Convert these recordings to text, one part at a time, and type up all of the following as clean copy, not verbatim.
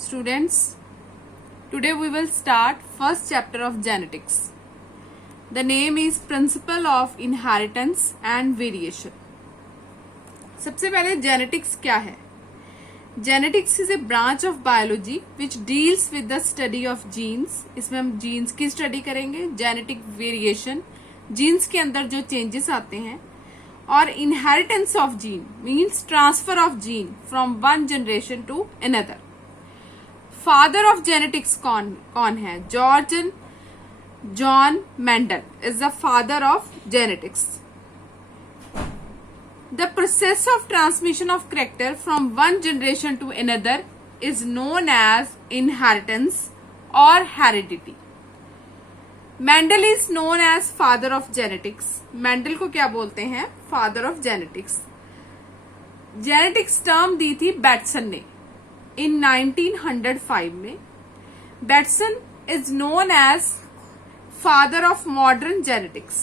Students, today we will start first chapter of genetics. The name is Principle of Inheritance and Variation. सबसे पहले genetics क्या है? Genetics is a branch of biology which deals with the study of genes. इसमें हम genes की study करेंगे, genetic variation, genes के अंदर जो changes आते हैं, और inheritance of gene means transfer of gene from one generation to another. Father of genetics कौन है? John Mendel is the father of genetics. The process of transmission of character from one generation to another is known as inheritance और heredity. Mendel is known as father of genetics. Mendel को क्या बोलते हैं? Father of genetics. Genetics term दी थी Bateson ने in 1905 में. Bateson is known as father of modern genetics.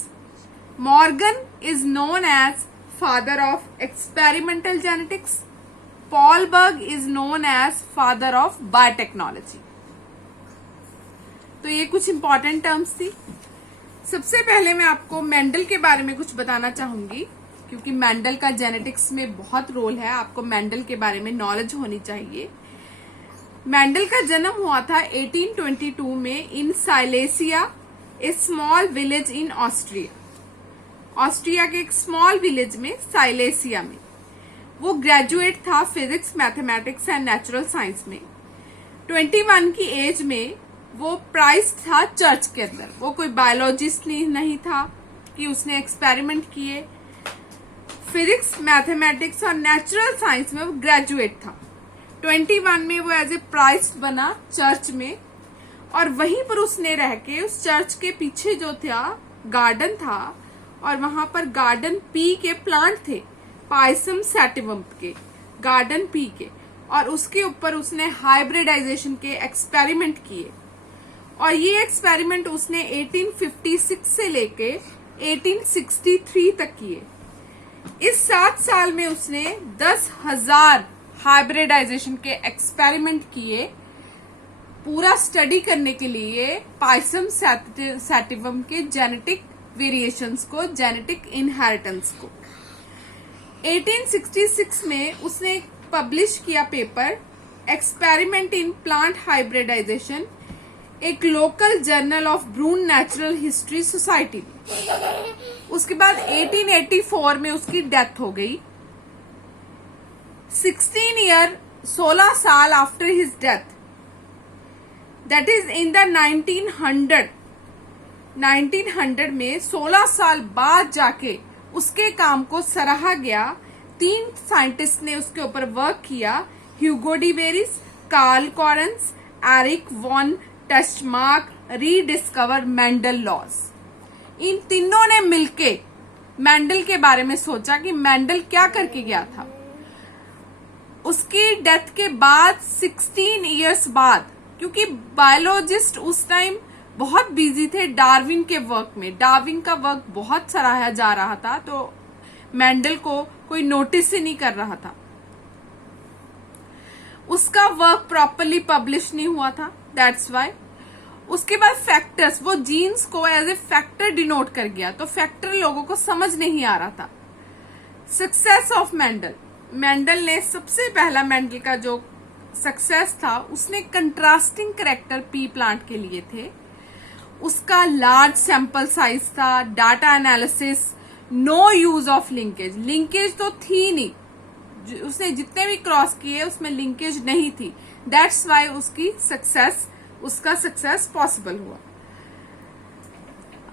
Morgan is known as father of experimental genetics. Paul Berg is known as father of biotechnology. तो ये कुछ important terms थी. सबसे पहले मैं आपको मेंडल के बारे में कुछ बताना चाहूंगी, क्योंकि मेंडल का जेनेटिक्स में बहुत रोल है. आपको मेंडल के बारे में नॉलेज होनी चाहिए. मेंडल का जन्म हुआ था 1822 में in Silesia, a small village in Austria. Austria के एक स्मॉल विलेज में, साइलेसिया में. वो ग्रेजुएट था physics, mathematics and natural science में. 21 की एज में वो प्राइज था चर्च के अंदर. वो कोई बायोलॉजिस्ट नहीं था कि उसने एक्सपेरिमेंट किए. फिजिक्स, मैथमेटिक्स और नेचुरल साइंस में वो ग्रेजुएट था. 21 में वो एज ए प्राइज बना चर्च में, और वहीं पर उसने रह के उस चर्च के पीछे जो था गार्डन था, और वहां पर गार्डन पी के प्लांट थे, पाइसम सैटिवम के, गार्डन पी के, और उसके ऊपर उसने हाइब्रिडाइजेशन के एक्सपेरिमेंट किए. और ये एक्सपेरिमेंट उसने 1856 से लेके 1863 तक किए. इस 7 साल में उसने 10,000 हाइब्रिडाइजेशन के एक्सपेरिमेंट किए, पूरा स्टडी करने के लिए पाइसम सैटिवम के जेनेटिक वेरिएशंस को, जेनेटिक इनहेरिटेंस को. 1866 में उसने पब्लिश किया paper experiment in plant hybridisation, एक local journal of Brunn natural history society में. उसके बाद 1884 में उसकी डेथ हो गई. 16 साल after his death, that is in the 1900 में 16 साल बाद जाके उसके काम को सराहा गया. 3 साइंटिस्ट ने उसके ऊपर वर्क किया, Hugo de Vries, Karl Correns, Erich von Tschermak, rediscover Mendel laws. इन तीनों ने मिलके मेंडल के बारे में सोचा कि मेंडल क्या करके गया था. उसकी डेथ के बाद 16 इयर्स बाद, क्योंकि बायोलॉजिस्ट उस टाइम बहुत बिजी थे डार्विन के वर्क में, डार्विन का वर्क बहुत सराहा जा रहा था, तो मेंडल को कोई नोटिस ही नहीं कर रहा था. उसका वर्क प्रॉपरली पब्लिश नहीं हुआ था, दैट्स वाई. उसके बाद फैक्टर्स, वो जीन्स को एज ए फैक्टर डिनोट कर गया, तो फैक्टर लोगों को समझ नहीं आ रहा था. सक्सेस ऑफ मेंडल, मेंडल ने सबसे पहला, मेंडल का जो सक्सेस था, उसने कंट्रास्टिंग कैरेक्टर पी प्लांट के लिए थे. उसका लार्ज सैंपल साइज था, data analysis, no use of linkage. Linkage तो थी नहीं, उसने जितने भी क्रॉस किए उसमें लिंकेज नहीं थी. दैट्स वाई उसका सक्सेस पॉसिबल हुआ.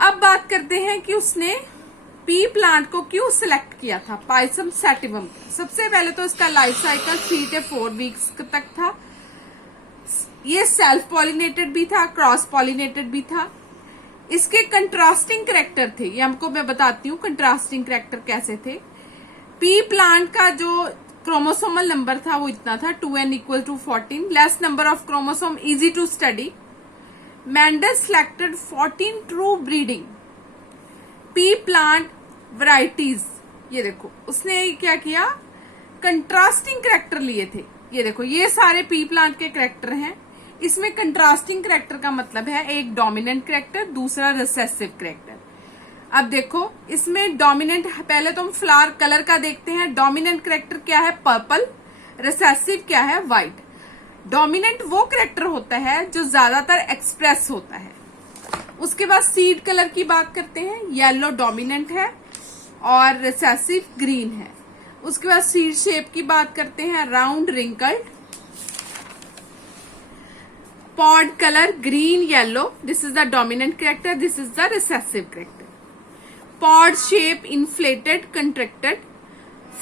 अब बात करते हैं कि उसने पी प्लांट को क्यों सिलेक्ट किया था, पाइसम सैटिवम. सबसे पहले तो इसका लाइफ साइकिल 3 से 4 वीक्स तक था. ये सेल्फ पॉलिनेटेड भी था, क्रॉस पॉलिनेटेड भी था. इसके कंट्रास्टिंग कैरेक्टर थे, ये हमको मैं बताती हूँ कंट्रास्टिंग कैरेक्टर कैसे थे. पी प्लांट का जो क्रोमोसोमल नंबर था वो इतना था, 2n = 14, less number of chromosome, easy to study. Mendel selected 14 true breeding pea plant varieties. ये देखो उसने क्या किया, कंट्रास्टिंग कैरेक्टर लिए थे. ये देखो, ये सारे पी प्लांट के कैरेक्टर हैं। इसमें कंट्रास्टिंग कैरेक्टर का मतलब है एक डोमिनेंट कैरेक्टर, दूसरा रिसेसिव कैरेक्टर। अब देखो, इसमें डोमिनेंट, पहले तो हम फ्लावर कलर का देखते हैं। डोमिनेंट कैरेक्टर क्या है? पर्पल। रिसेसिव क्या है? व्हाइट। डोमिनेंट वो कैरेक्टर होता है जो ज्यादातर एक्सप्रेस होता है। उसके बाद सीड कलर की बात करते हैं। येलो डोमिनेंट है और रिसेसिव ग्रीन है। उसके बाद सीड शेप की बात करते हैं, round wrinkled. Pod colour green yellow, this is the dominant character, this is the recessive character. Pod shape inflated contracted.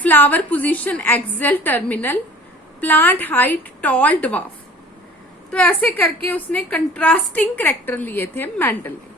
Flower position axial terminal. Plant height tall dwarf. तो ऐसे करके उसने कंट्रास्टिंग कैरेक्टर लिए थे मेंडल ने।